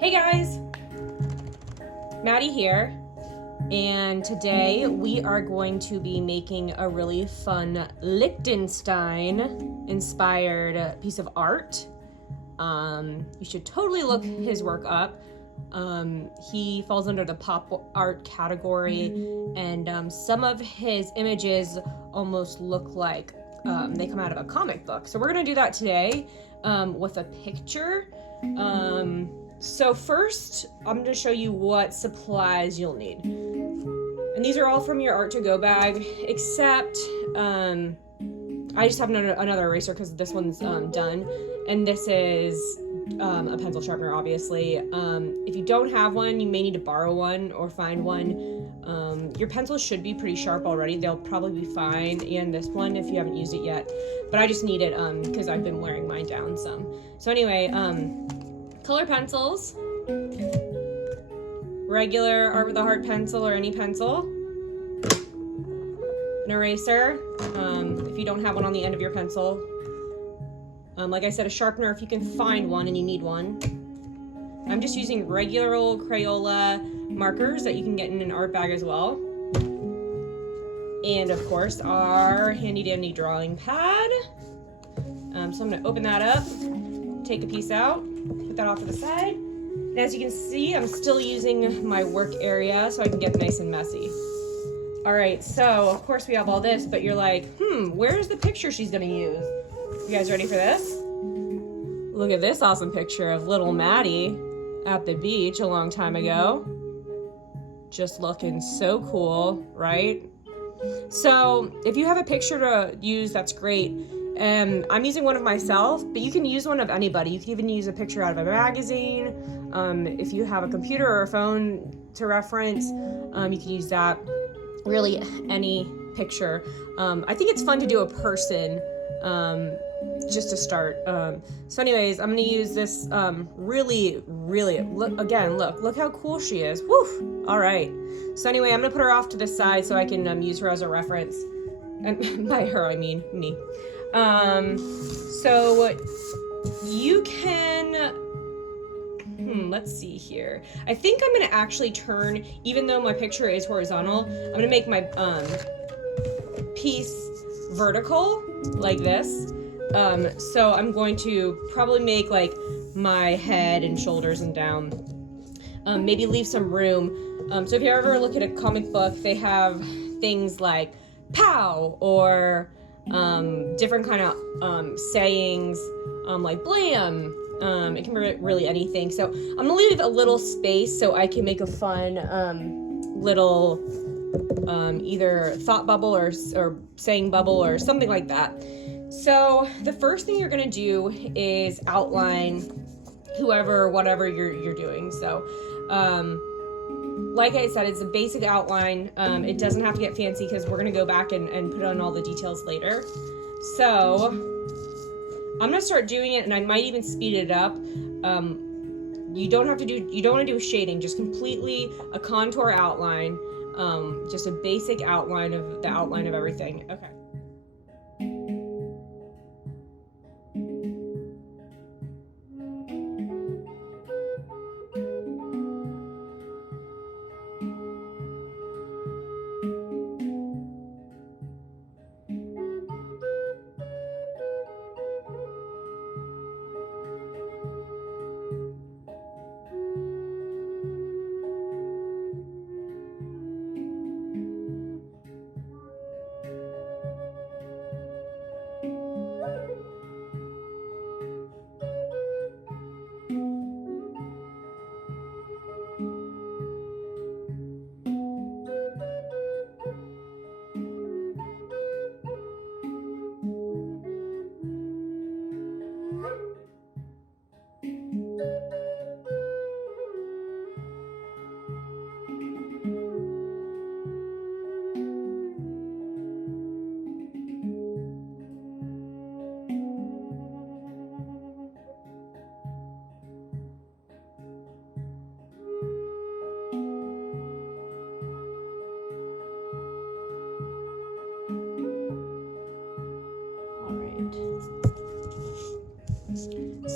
Hey guys, Maddie here, and today we are going to be making a really fun Lichtenstein inspired piece of art. You should totally look his work up. He falls under the pop art category, and some of his images almost look like they come out of a comic book. So we're gonna do that today with a picture. So first, I'm going to show you what supplies you'll need. And these are all from your Art to Go bag, except I just have another eraser because this one's done. And this is a pencil sharpener, obviously. If you don't have one, you may need to borrow one or find one. Your pencils should be pretty sharp already. They'll probably be fine. And this one, if you haven't used it yet. But I just need it because I've been wearing mine down some. So anyway, color pencils, regular Art with a Heart pencil or any pencil, an eraser, if you don't have one on the end of your pencil, like I said, a sharpener if you can find one and you need one. I'm just using regular old Crayola markers that you can get in an art bag as well. And of course our handy dandy drawing pad. So I'm going to open that up, take a piece out, put that off to the side. And as you can see, I'm still using my work area so I can get nice and messy. All right, so of course we have all this, but you're like, where's the picture she's gonna use? You guys ready for this? Look at this awesome picture of little Maddie at the beach a long time ago. Just looking so cool, right? So if you have a picture to use, that's great. I'm using one of myself, but you can use one of anybody. You can even use a picture out of a magazine. If you have a computer or a phone to reference, you can use that. Really, any picture. I think it's fun to do a person just to start. So anyways, I'm gonna use this really, look how cool she is. Woo! All right. So anyway, I'm gonna put her off to the side so I can use her as a reference. And by her, I mean me. So you can, let's see here. I think I'm gonna actually turn, even though my picture is horizontal, I'm gonna make my piece vertical like this. So I'm going to probably make like my head and shoulders and down. Maybe leave some room. So if you ever look at a comic book, they have things like pow or different kind of sayings like blam. It can be really anything. So I'm gonna leave a little space so I can make a fun little either thought bubble or saying bubble or something like that. So the first thing you're gonna do is outline whatever you're doing. So like I said, it's a basic outline. It doesn't have to get fancy because we're gonna go back and put on all the details later. So I'm gonna start doing it, and I might even speed it up. You don't want to do shading, just completely a contour outline, just a basic outline of the outline of everything. Okay.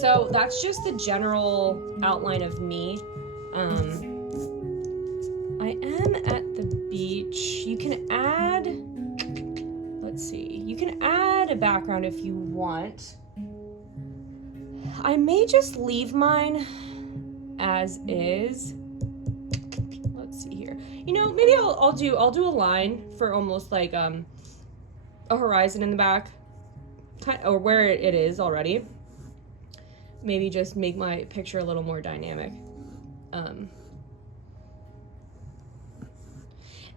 So that's just the general outline of me. I am at the beach. You can add, let's see, you can add a background if you want. I may just leave mine as is. Let's see here. You know, maybe I'll do a line for almost like a horizon in the back, or where it is already. Maybe just make my picture a little more dynamic.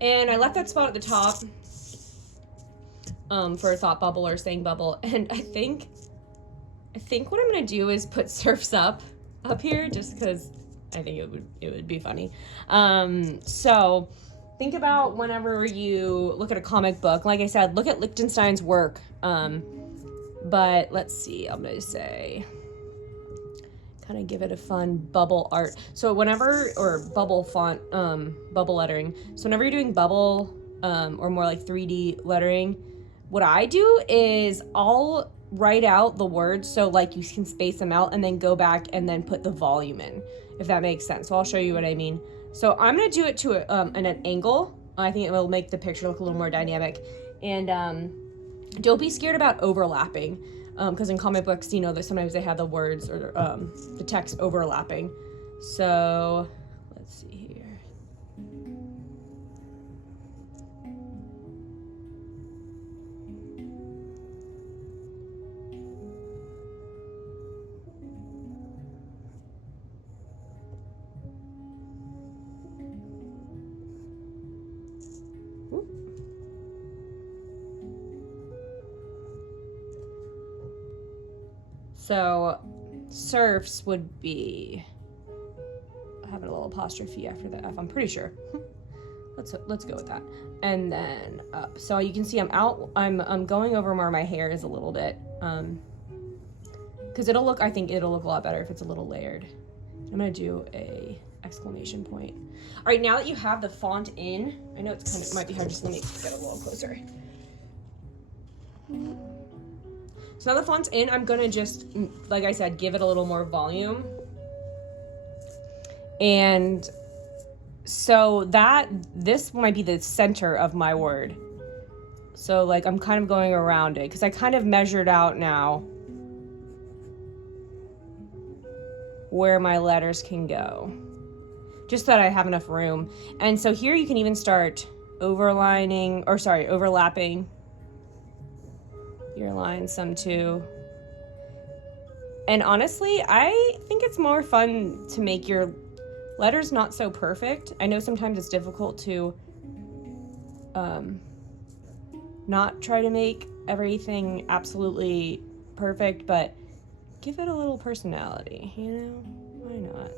And I left that spot at the top for a thought bubble or saying bubble. And I think what I'm gonna do is put surfs up here, just because I think it would be funny. So think about whenever you look at a comic book, like I said, look at Litchenstein's work. But let's see, I'm gonna say, kind of give it a fun bubble art. So whenever, or bubble font, bubble lettering. So whenever you're doing bubble, or more like 3D lettering, what I do is I'll write out the words so like you can space them out and then go back and then put the volume in, if that makes sense. So I'll show you what I mean. So I'm gonna do it to an angle. I think it will make the picture look a little more dynamic. And don't be scared about overlapping. Because in comic books, you know, that sometimes they have the words or the text overlapping. So let's see here. So surfs would be having a little apostrophe after the F, I'm pretty sure. Let's go with that. And then up. So you can see I'm going over where my hair is a little bit. Because I think it'll look a lot better if it's a little layered. I'm gonna do a exclamation point. All right, now that you have the font in, I know it might be hard, just let me get a little closer. So now the font's in, I'm gonna just, like I said, give it a little more volume. And so this might be the center of my word. So like I'm kind of going around it because I kind of measured out now where my letters can go, just so that I have enough room. And so here you can even start overlapping your lines some too. And honestly, I think it's more fun to make your letters not so perfect. I know sometimes it's difficult to not try to make everything absolutely perfect, but give it a little personality, you know? Why not?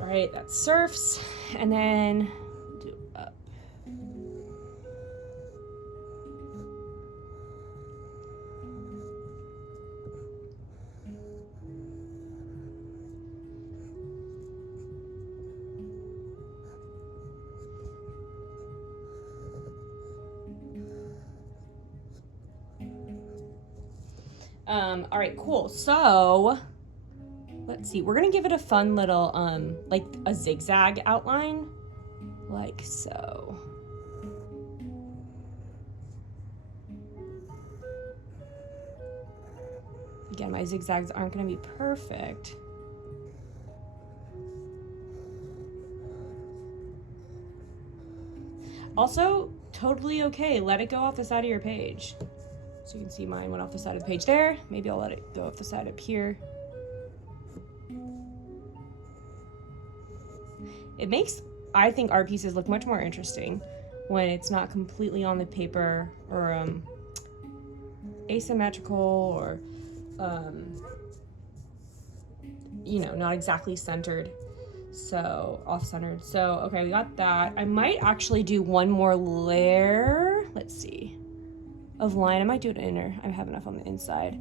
All right, that's surfs, and then do up. All right, cool. So let's see, we're gonna give it a fun little, like a zigzag outline, like so. Again, my zigzags aren't gonna be perfect. Also, totally okay, let it go off the side of your page. So you can see mine went off the side of the page there. Maybe I'll let it go off the side up here. It makes, I think, art pieces look much more interesting when it's not completely on the paper or asymmetrical or, you know, not exactly centered, so off-centered. So, okay, we got that. I might actually do one more layer. Let's see. of line. I might do it inner. I have enough on the inside.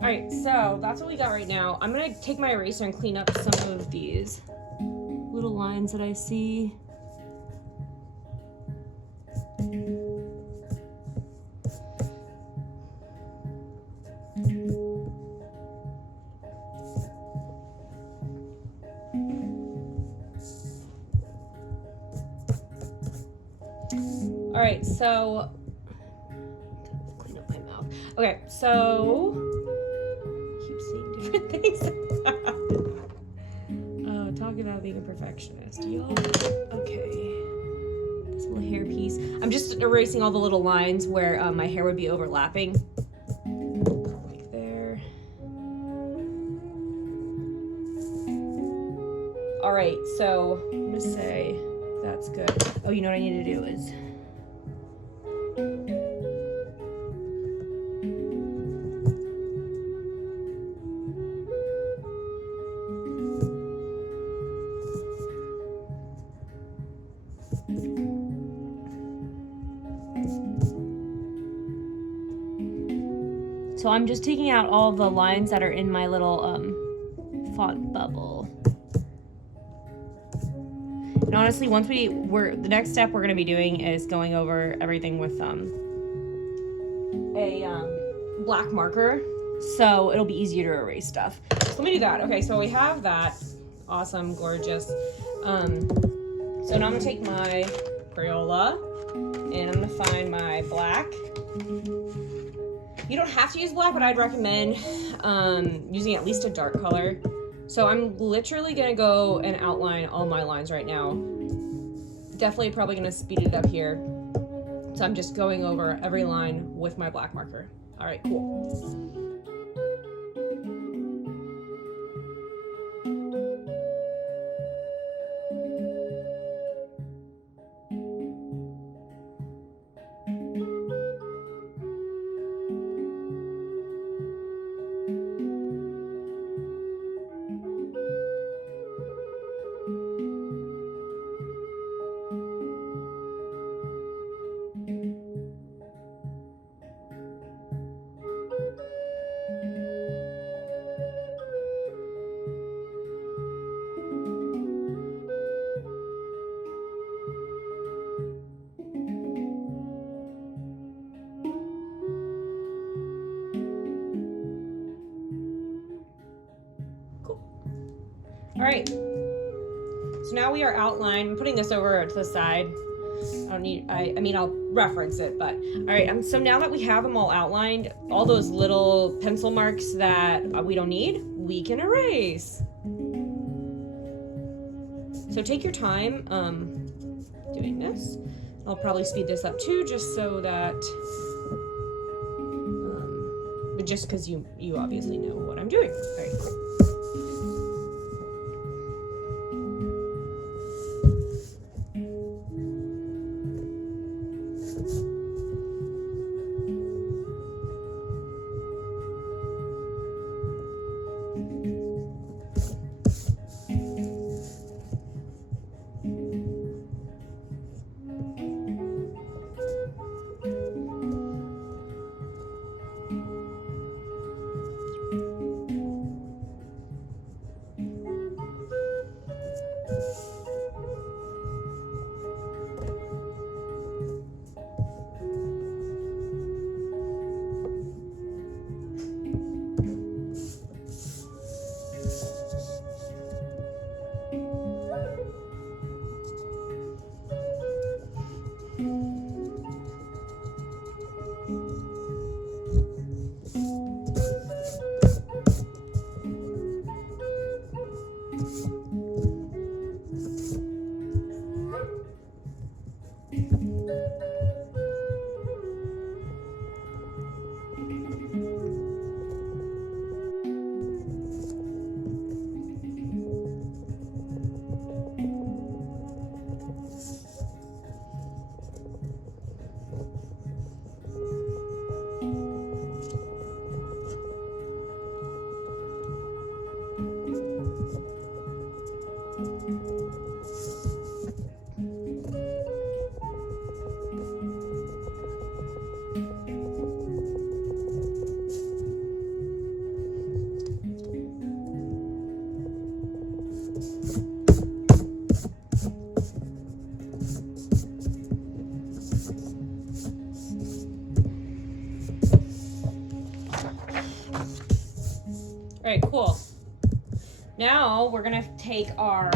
All right, so that's what we got right now. I'm gonna take my eraser and clean up some of these little lines that I see. All right, so clean up my mouth. Okay, so keep seeing different things. Talk about being a perfectionist, y'all. Okay, this little hair piece. I'm just erasing all the little lines where my hair would be overlapping. Like there. All right, so I'm gonna say that's good. Oh, you know what I need to do is so I'm just taking out all the lines that are in my little font bubble. And honestly, once the next step we're gonna be doing is going over everything with a black marker, so it'll be easier to erase stuff. So let me do that. Okay, so we have that. Awesome, gorgeous. So now I'm gonna take my Crayola and I'm gonna find my black. You don't have to use black, but I'd recommend using at least a dark color. So I'm literally gonna go and outline all my lines right now. Definitely probably gonna speed it up here. So I'm just going over every line with my black marker. All right, cool. All right, so now we are outlined. I'm putting this over to the side. I mean, I'll reference it, but all right. So now that we have them all outlined, all those little pencil marks that we don't need, we can erase. So take your time doing this. I'll probably speed this up too, just so that, but just because you obviously know what I'm doing. All right. All right, cool. Now we're gonna take our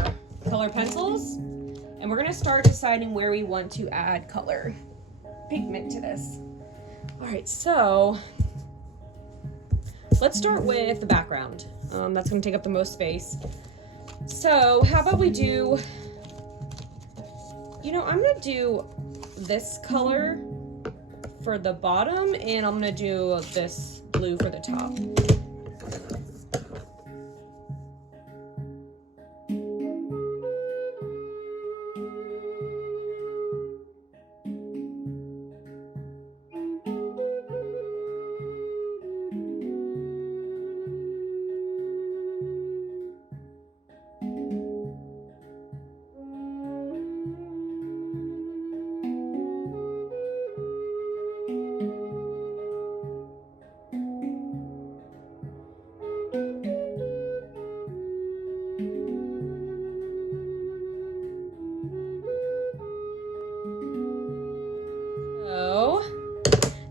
color pencils and we're gonna start deciding where we want to add color pigment to this. All right, so let's start with the background. That's gonna take up the most space. So how about we do, you know, I'm gonna do this color for the bottom and I'm gonna do this blue for the top.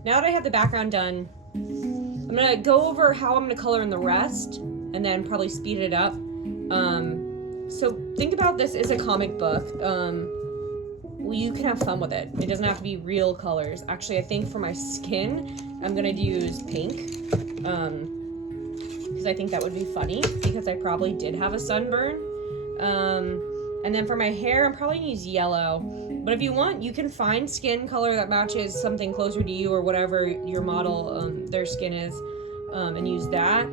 Now that I have the background done, I'm gonna go over how I'm gonna color in the rest and then probably speed it up. So think about this as a comic book. Well, you can have fun with it. It doesn't have to be real colors. Actually, I think for my skin, I'm gonna use pink because I think that would be funny because I probably did have a sunburn. And then for my hair, I'm probably gonna use yellow. But if you want, you can find skin color that matches something closer to you or whatever your model, their skin is, and use that.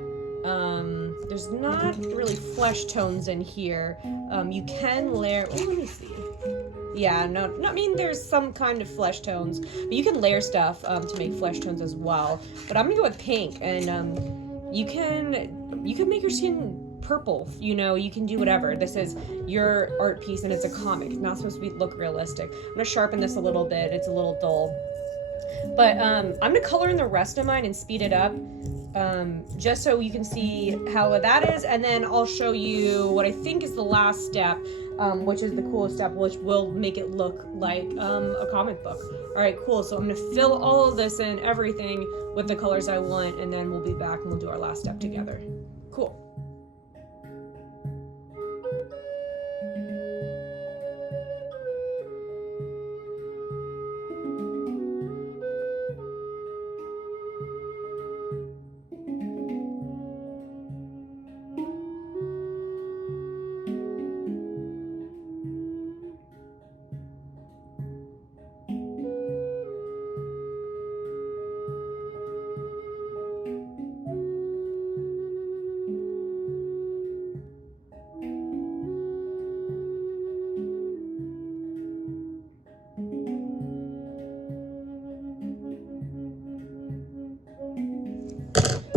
There's not really flesh tones in here. You can layer, oh, let me see. Yeah, no, I mean, there's some kind of flesh tones, but you can layer stuff to make flesh tones as well. But I'm gonna go with pink, and you can make your skin purple, you know, you can do whatever. This is your art piece and it's a comic. It's not supposed to look realistic. I'm gonna sharpen this a little bit. It's a little dull. But I'm gonna color in the rest of mine and speed it up just so you can see how that is, and then I'll show you what I think is the last step, which is the coolest step, which will make it look like a comic book. All right, cool. So I'm gonna fill all of this in, everything with the colors I want, and then we'll be back and we'll do our last step together. Cool.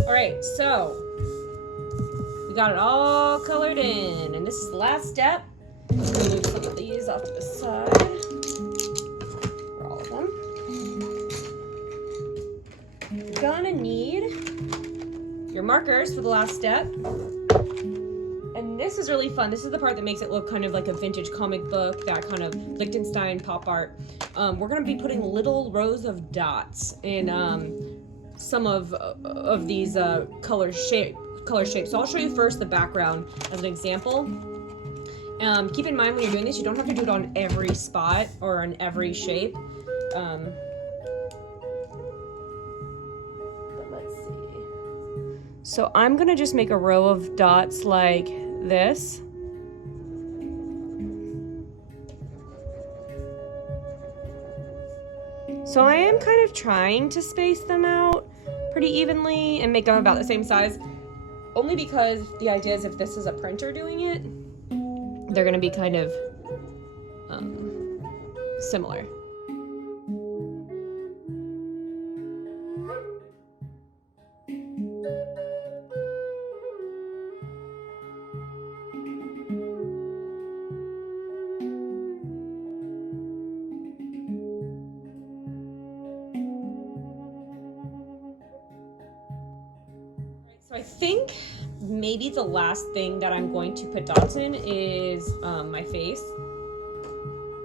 All right, so we got it all colored in, and this is the last step. I'm gonna move some of these off to the side for all of them. You're gonna need your markers for the last step. And this is really fun. This is the part that makes it look kind of like a vintage comic book, that kind of Litchenstein pop art. We're gonna be putting little rows of dots in some of these color shapes. So I'll show you first the background as an example. Keep in mind when you're doing this, you don't have to do it on every spot or on every shape. But let's see. So I'm gonna just make a row of dots like this. So I am kind of trying to space them out pretty evenly and make them about the same size, only because the idea is if this is a printer doing it, they're gonna be kind of similar. So I think maybe the last thing that I'm going to put dots in is my face.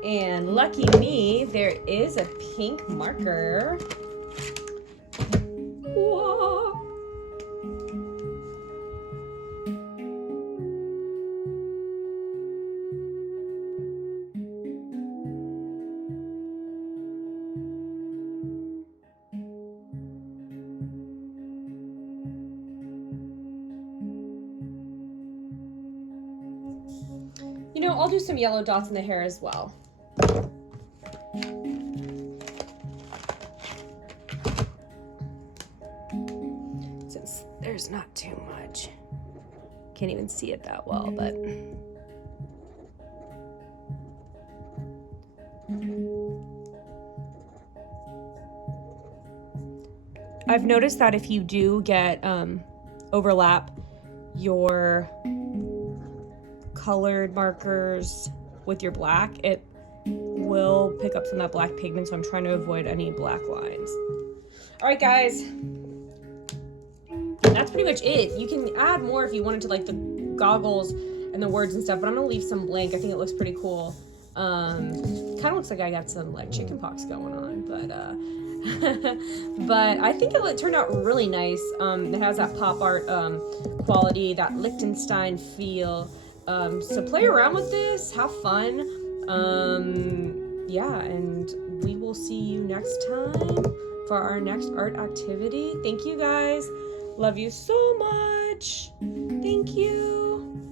And lucky me, there is a pink marker. Whoa. I'll do some yellow dots in the hair as well. Since there's not too much. Can't even see it that well, but... I've noticed that if you do get overlap your colored markers with your black, it will pick up some of that black pigment, so I'm trying to avoid any black lines. All right, guys. That's pretty much it. You can add more if you wanted to, like the goggles and the words and stuff, but I'm gonna leave some blank. I think it looks pretty cool. Kind of looks like I got some like chicken pox going on, but but I think it turned out really nice. It has that pop art quality, that Litchenstein feel. So play around with this, have fun. Yeah, and we will see you next time for our next art activity. Thank you guys. Love you so much. Thank you.